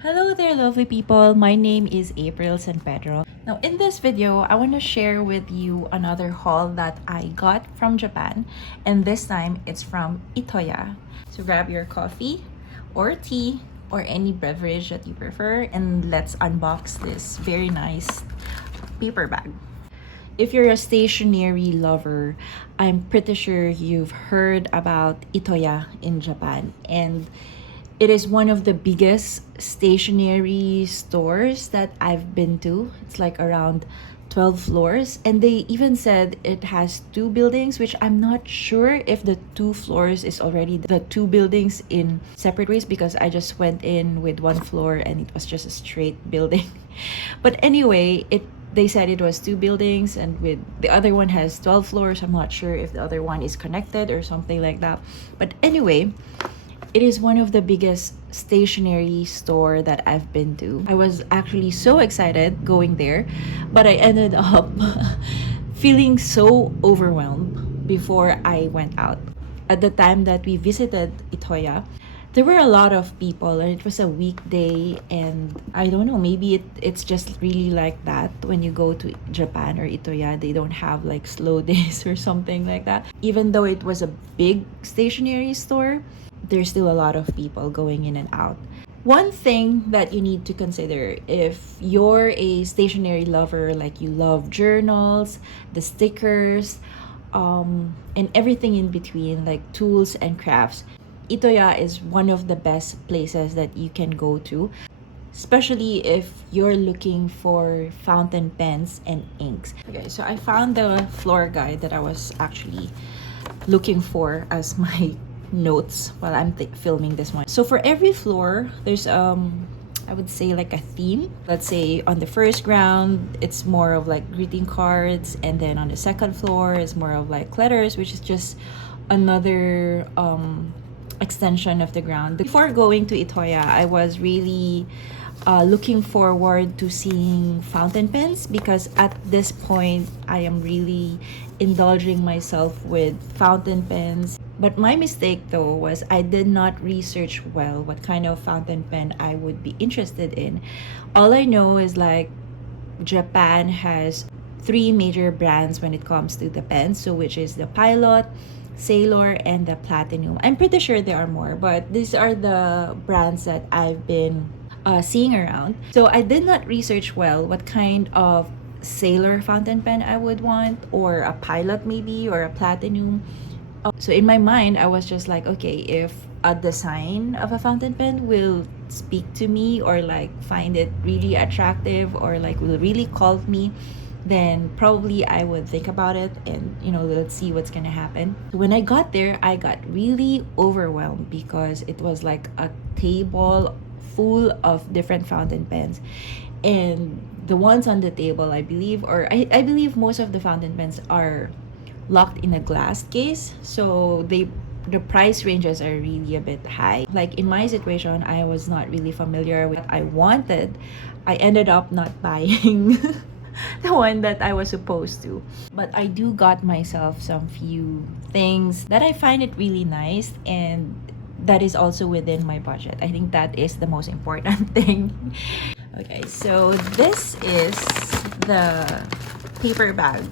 Hello there, lovely people. My name is April and Pedro. Now, in this video, I want to share with you another haul that I got from Japan, and this time it's from Itoya. So grab your coffee or tea or any beverage that you prefer, and let's unbox this very nice paper bag. If you're a stationery lover, I'm pretty sure you've heard about Itoya in Japan, and it is one of the biggest stationery stores that I've been to. It's like around 12 floors, and they even said it has two buildings, which I'm not sure if the two floors is already the two buildings in separate ways, because I just went in with one floor and it was just a straight building. But anyway, it they said it was two buildings, and with the other one has 12 floors. I'm not sure if the other one is connected or something like that. But anyway, it is one of the biggest stationery store that I've been to. I was actually so excited going there, but I ended up feeling so overwhelmed before I went out. At the time that we visited Itoya, there were a lot of people, and it was a weekday, and I don't know, maybe it's just really like that when you go to Japan or Itoya. They don't have like slow days or something like that. Even though it was a big stationery store, there's still a lot of people going in and out. One thing that you need to consider if you're a stationery lover, like you love journals, the stickers, and everything in between, like tools and crafts, Itoya is one of the best places that you can go to, especially if you're looking for fountain pens and inks. Okay, so I found the floor guide that I was actually looking for as my notes while I'm filming this one. So for every floor, there's I would say like a theme. Let's say on the first ground, it's more of like greeting cards, and then on the second floor it's more of like letters, which is just another extension of the ground. Before going to Itoya, I was really looking forward to seeing fountain pens, because at this point I am really indulging myself with fountain pens. But my mistake though was I did not research well what kind of fountain pen I would be interested in. All I know is like Japan has three major brands when it comes to the pens, so which is the Pilot, Sailor, and the Platinum. I'm pretty sure there are more, but these are the brands that I've been seeing around. So I did not research well what kind of Sailor fountain pen I would want, or a Pilot maybe, or a Platinum. So in my mind, I was just like, okay, if a design of a fountain pen will speak to me, or like find it really attractive, or like will really call me, then probably I would think about it, and let's see what's gonna happen. When I got there, I got really overwhelmed because it was like a table full of different fountain pens, and the ones on the table, I believe, or I believe most of the fountain pens are locked in a glass case, so the price ranges are really a bit high. Like in my situation, I was not really familiar with what I wanted. I ended up not buying the one that I was supposed to. But I do got myself some few things that I find it really nice, and that is also within my budget. I think that is the most important thing. Okay, so this is the paper bag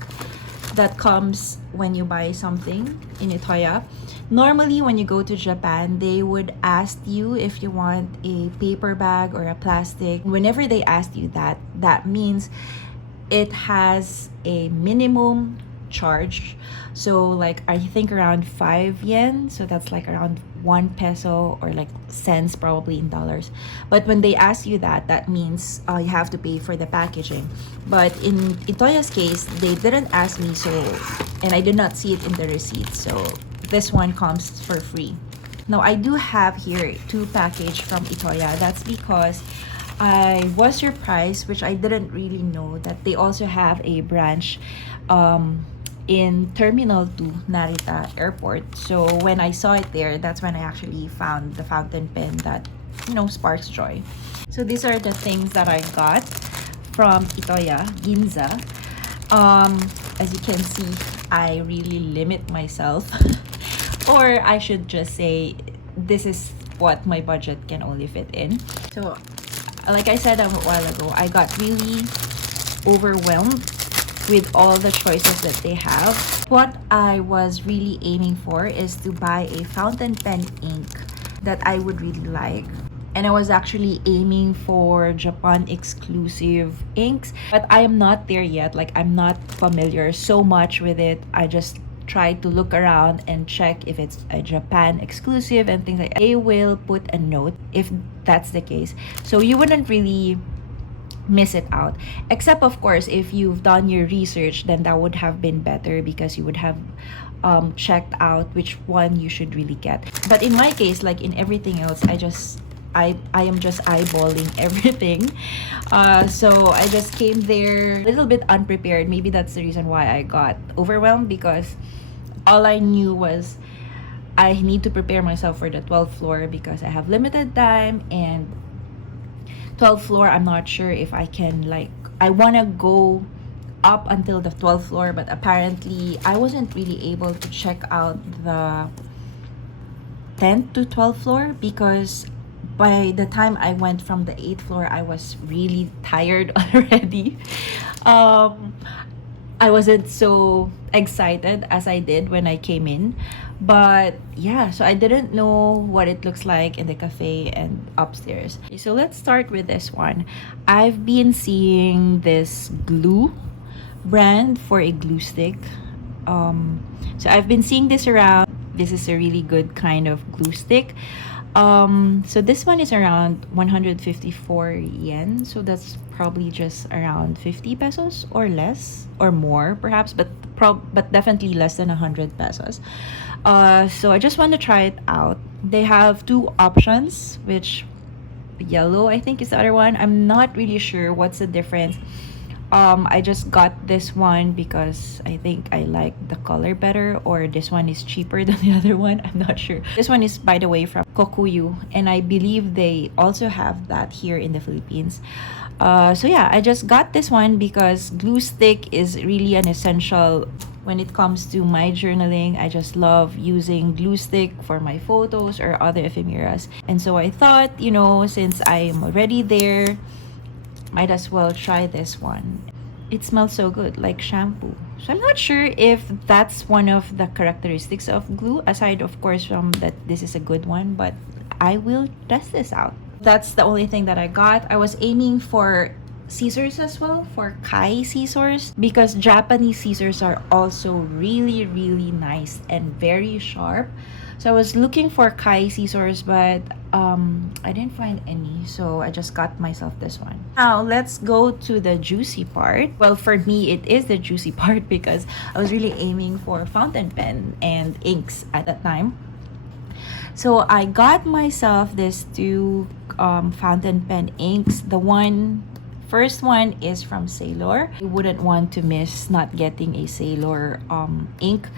that comes when you buy something in Itoya. Normally, when you go to Japan, they would ask you if you want a paper bag or a plastic. Whenever they ask you that, that means it has a minimum charge. So like I think around 5 yen, so that's like around 1 peso, or like cents probably in dollars. But when they ask you that, that means you have to pay for the packaging. But in Itoya's case, they didn't ask me, so, and I did not see it in the receipt, so this one comes for free. Now I do have here 2 package from Itoya. That's because I was surprised, which I didn't really know, that they also have a branch in Terminal 2 Narita Airport. So when I saw it there, that's when I actually found the fountain pen that sparks joy. So these are the things that I got from Itoya Ginza. As you can see, I really limit myself or I should just say this is what my budget can only fit in. So Like I said a while ago, I got really overwhelmed with all the choices that they have. What I was really aiming for is to buy a fountain pen ink that I would really like. And I was actually aiming for Japan exclusive inks, but I am not there yet. Like, I'm not familiar so much with it. I just try to look around and check if it's a Japan exclusive and things like that. They will put a note if that's the case. So you wouldn't really miss it out, except of course if you've done your research, then that would have been better because you would have checked out which one you should really get. But in my case, like in everything else, I am just eyeballing everything. So I just came there a little bit unprepared. Maybe that's the reason why I got overwhelmed, because all I knew was I need to prepare myself for the 12th floor because I have limited time, and 12th floor, I'm not sure if I can, like, I want to go up until the 12th floor, but apparently I wasn't really able to check out the 10th to 12th floor because by the time I went from the 8th floor, I was really tired already. I wasn't so excited as I did when I came in. But yeah, so I didn't know what it looks like in the cafe and upstairs. Okay, so let's start with this one. I've been seeing this glue brand for a glue stick. So I've been seeing this around. This is a really good kind of glue stick. So this one is around 154 yen. So that's probably just around 50 pesos or less or more perhaps, but definitely less than 100 pesos. So I just want to try it out. They have two options, which yellow I think is the other one. I'm not really sure what's the difference. I just got this one because I think I like the color better, or this one is cheaper than the other one. I'm not sure. This one is, by the way, from Kokuyu, and I believe they also have that here in the Philippines. So yeah, I just got this one because glue stick is really an essential when it comes to my journaling. I just love using glue stick for my photos or other ephemeras. And so I thought, you know, since I'm already there, might as well try this one. It smells so good, like shampoo. So I'm not sure if that's one of the characteristics of glue, aside of course from that this is a good one, but I will test this out. That's the only thing that I got. I was aiming for scissors as well, for Kai scissors, because Japanese scissors are also really, really nice and very sharp. So I was looking for Kai scissors, but I didn't find any, so I just got myself this one. Now let's go to the juicy part. Well, for me it is the juicy part because I was really aiming for fountain pen and inks at that time. So I got myself this two fountain pen inks. The first one is from Sailor. You wouldn't want to miss not getting a Sailor ink.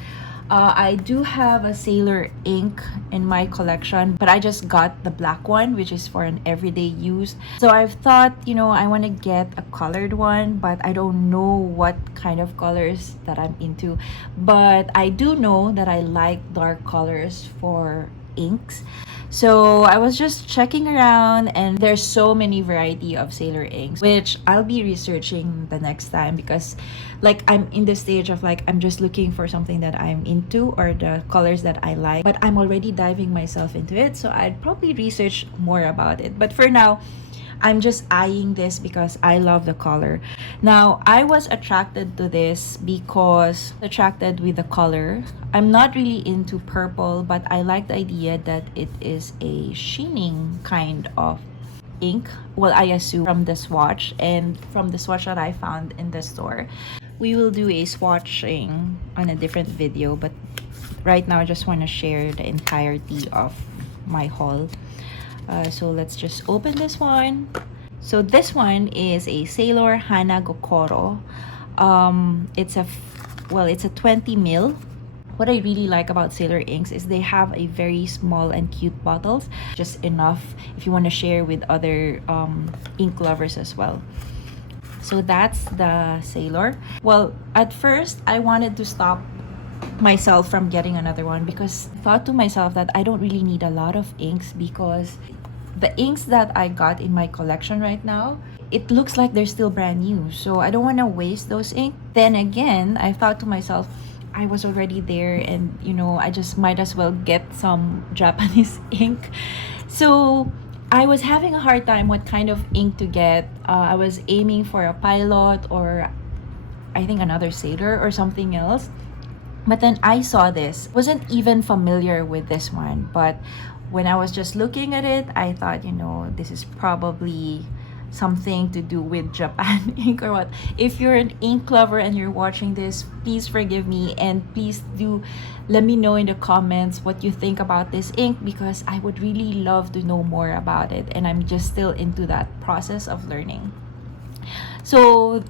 I do have a Sailor ink in my collection, but I just got the black one, which is for an everyday use. So I've thought, you know, I want to get a colored one, but I don't know what kind of colors that I'm into. But I do know that I like dark colors for inks. So I was just checking around, and there's so many variety of Sailor inks, which I'll be researching the next time because like I'm in the stage of like I'm just looking for something that I'm into or the colors that I like, but I'm already diving myself into it, so I'd probably research more about it. But for now, I'm just eyeing this because I love the color. Now, I was attracted to this because attracted with the color. I'm not really into purple, but I like the idea that it is a sheening kind of ink. Well, I assume from the swatch and from the swatch that I found in the store. We will do a swatching on a different video, but right now I just want to share the entirety of my haul. So let's just open this one. So this one is a Sailor Hana Gokoro. It's a 20 ml. What I really like about Sailor inks is they have a very small and cute bottles, just enough if you want to share with other ink lovers as well. So that's the Sailor. Well, at first I wanted to stop myself from getting another one because I thought to myself that I don't really need a lot of inks because the inks that I got in my collection right now, it looks like they're still brand new. So I don't want to waste those ink. Then again, I thought to myself, I was already there and I just might as well get some Japanese ink. So I was having a hard time what kind of ink to get. I was aiming for a pilot or I think another sailor or something else. But then I saw this. Wasn't even familiar with this one, but when I was just looking at it, I thought, this is probably something to do with Japan ink or what. If you're an ink lover and you're watching this, please forgive me and please do let me know in the comments what you think about this ink, because I would really love to know more about it and I'm just still into that process of learning. So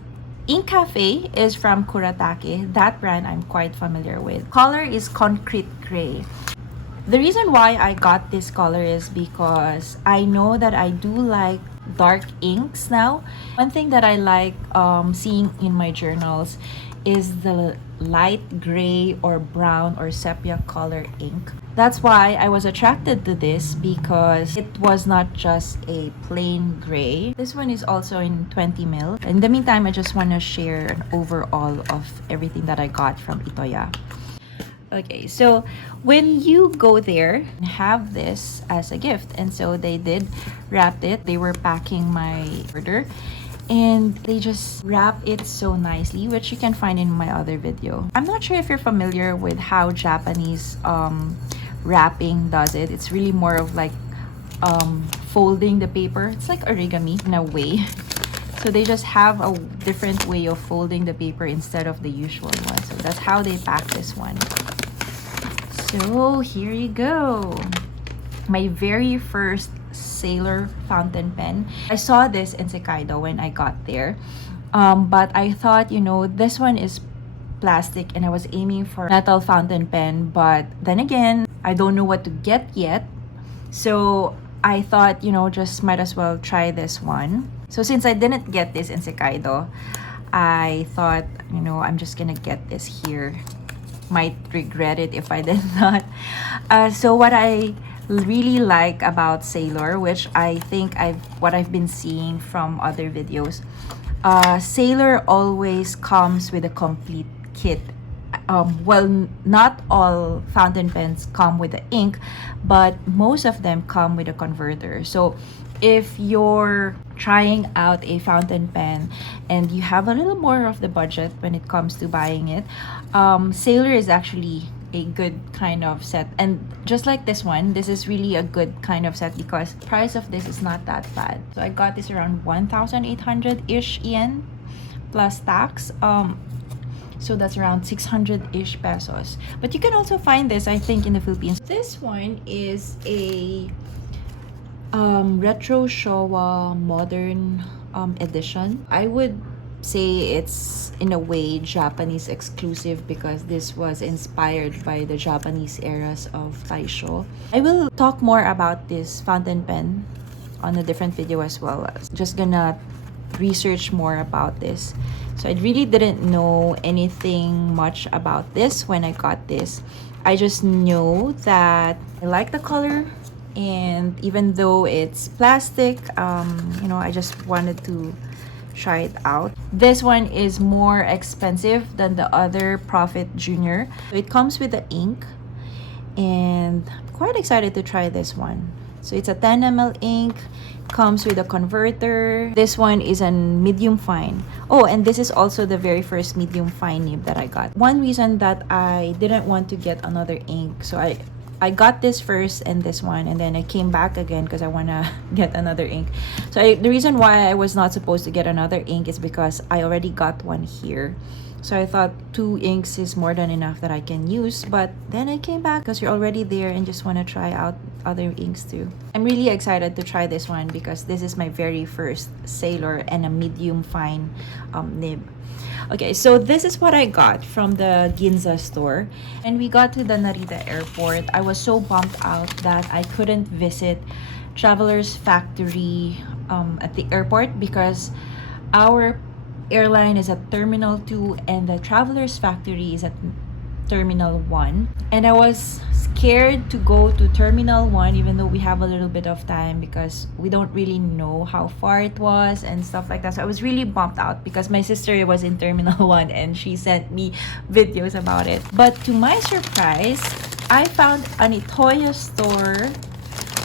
Ink Cafe is from Kuratake. That brand I'm quite familiar with. Color is concrete gray. The reason why I got this color is because I know that I do like dark inks now. One thing that I like seeing in my journals is the light gray or brown or sepia color ink. That's why I was attracted to this, because it was not just a plain gray. This one is also in 20 mil. In the meantime, I just want to share an overall of everything that I got from Itoya. Okay, so when you go there, have this as a gift, and so they did wrap it. They were packing my order and they just wrap it so nicely, which you can find in my other video. I'm not sure if you're familiar with how Japanese wrapping does it. It's really more of like folding the paper. It's like origami in a way. So they just have a different way of folding the paper instead of the usual one. So that's how they pack this one. So here you go. My very first sailor fountain pen. I saw this in Sekaido when I got there. But I thought, this one is plastic and I was aiming for metal fountain pen. But then again, I don't know what to get yet. So I thought, just might as well try this one. So since I didn't get this in Sekaido, I thought, I'm just gonna get this here. Might regret it if I did not. So what I really like about Sailor, which I think what I've been seeing from other videos, Sailor always comes with a complete kit. Well, not all fountain pens come with the ink, but most of them come with a converter. So if you're trying out a fountain pen and you have a little more of the budget when it comes to buying it, Sailor is actually a good kind of set. And just like this one, this is really a good kind of set because price of this is not that bad. So I got this around 1,800-ish yen plus tax. So that's around 600-ish pesos. But you can also find this, I think, in the Philippines. This one is a retro Showa modern edition. I would say it's in a way Japanese exclusive because this was inspired by the Japanese eras of Taisho. I will talk more about this fountain pen on a different video as well. Just gonna research more about this. So I really didn't know anything much about this when I got this. I just know that I like the color, and even though it's plastic, I just wanted to try it out. This one is more expensive than the other Profit Junior. So it comes with the ink, and I'm quite excited to try this one. So it's a 10 ml ink, comes with a converter. This one is a medium fine. Oh, and this is also the very first medium fine nib that I got. One reason that I didn't want to get another ink, so I got this first and this one, and then I came back again because I want to get another ink. So the reason why I was not supposed to get another ink is because I already got one here. So I thought 2 inks is more than enough that I can use. But then I came back because you're already there and just want to try out other inks too. I'm really excited to try this one because this is my very first Sailor and a medium fine nib. Okay, so this is what I got from the Ginza store. And we got to the Narita airport. I was so bummed out that I couldn't visit Traveler's Factory at the airport because our airline is at Terminal 2 and the Traveler's Factory is at Terminal 1. And I was scared to go to Terminal 1 even though we have a little bit of time because we don't really know how far it was and stuff like that. So I was really bummed out because my sister was in Terminal 1 and she sent me videos about it. But to my surprise, I found an Itoya store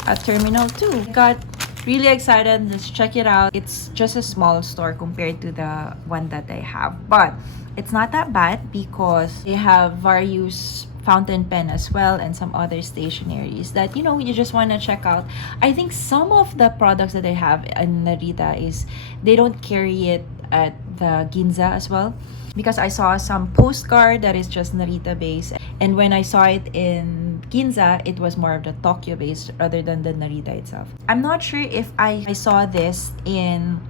at Terminal 2. Got really excited. Let's check it out. It's just a small store compared to the one that I have, but it's not that bad because they have various fountain pen as well and some other stationeries that you just want to check out. I think some of the products that they have in Narita is they don't carry it at the Ginza as well, because I saw some postcard that is just Narita based, and when I saw it in Ginza, it was more of the Tokyo based rather than the Narita itself. I'm not sure if I saw this in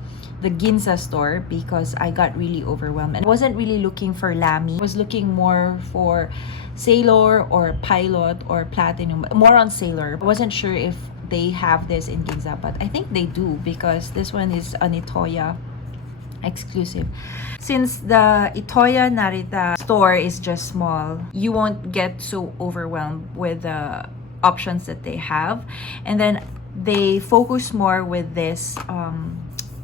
the Ginza store because I got really overwhelmed and wasn't really looking for Lamy. I was looking more for Sailor or Pilot or Platinum, more on Sailor. I wasn't sure if they have this in Ginza, but I think they do because this one is an Itoya exclusive. Since the Itoya Narita store is just small, you won't get so overwhelmed with the options that they have. And then they focus more with this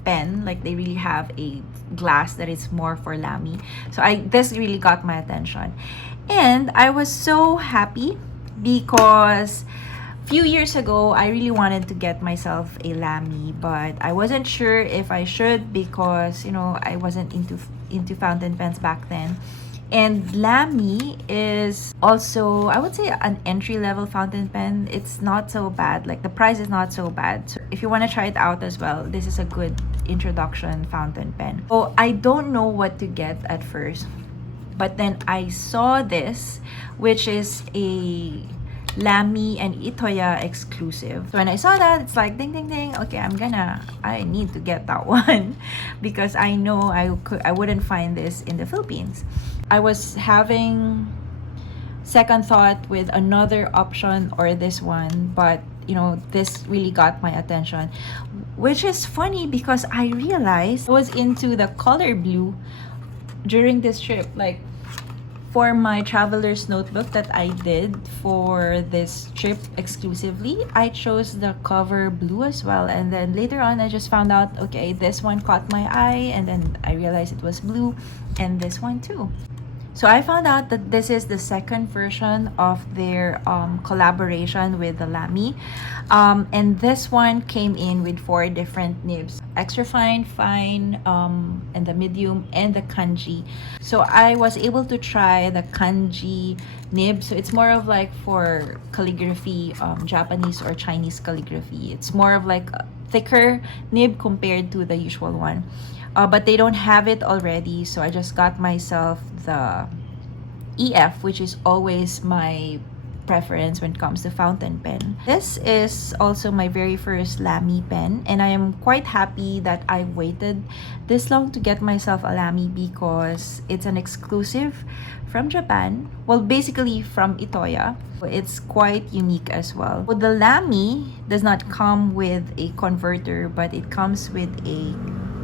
pen, like they really have a glass that is more for Lamy. So this really got my attention. And I was so happy because few years ago, I really wanted to get myself a Lamy, but I wasn't sure if I should because, I wasn't into fountain pens back then. And Lamy is also, I would say, an entry-level fountain pen. It's not so bad. Like, the price is not so bad. So if you want to try it out as well, this is a good introduction fountain pen. So I don't know what to get at first, but then I saw this, which is a Lamy and Itoya exclusive. So when I saw that, it's like ding ding ding. Okay, I need to get that one because I know I wouldn't find this in the Philippines. I was having second thought with another option or this one, but this really got my attention, which is funny because I realized I was into the color blue during this trip. Like, for my traveler's notebook that I did for this trip exclusively, I chose the cover blue as well. And then later on, I just found out, okay, this one caught my eye, and then I realized it was blue, and this one too. So I found out that this is the second version of their collaboration with the Lamy. And this one came in with 4 different nibs. Extra fine, fine, and the medium, and the kanji. So I was able to try the kanji nib. So it's more of like for calligraphy, Japanese or Chinese calligraphy. It's more of like a thicker nib compared to the usual one. But they don't have it already, so I just got myself the EF, which is always my preference when it comes to fountain pen. This is also my very first Lamy pen, and I am quite happy that I waited this long to get myself a Lamy because it's an exclusive from Japan. Well, basically from Itoya. It's quite unique as well. So the Lamy does not come with a converter, but it comes with a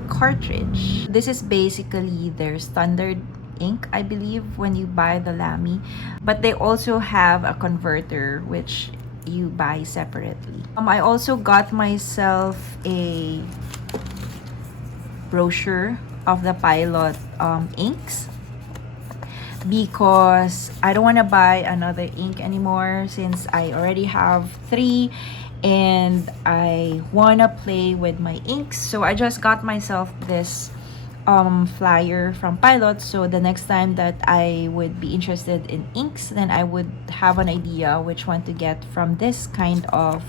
cartridge. This is basically their standard ink, I believe, when you buy the Lamy, but they also have a converter which you buy separately. I also got myself a brochure of the Pilot inks because I don't want to buy another ink anymore since I already have 3 and I wanna play with my inks. So I just got myself this flyer from Pilot, so the next time that I would be interested in inks, then I would have an idea which one to get from this kind of.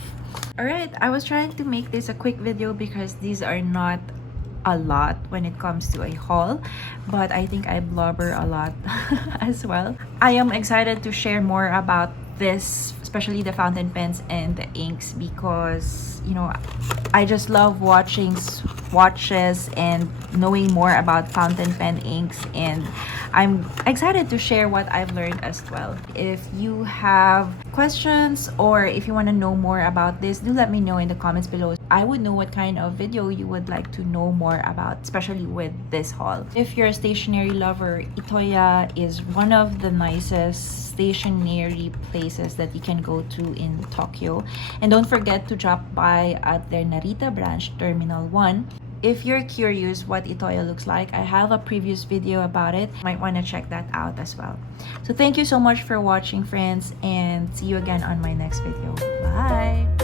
Alright, I was trying to make this a quick video because these are not a lot when it comes to a haul, but I think I blubber a lot as well. I am excited to share more about this, especially the fountain pens and the inks, because I just love watching swatches and knowing more about fountain pen inks, and I'm excited to share what I've learned as well. If you have questions or if you want to know more about this, do let me know in the comments below. I would know what kind of video you would like to know more about, especially with this haul. If you're a stationery lover, Itoya is one of the nicest stationery places that you can go to in Tokyo. And don't forget to drop by at their Narita branch, Terminal 1. If you're curious what Itoya looks like, I have a previous video about it. You might want to check that out as well. So thank you so much for watching, friends, and see you again on my next video. Bye!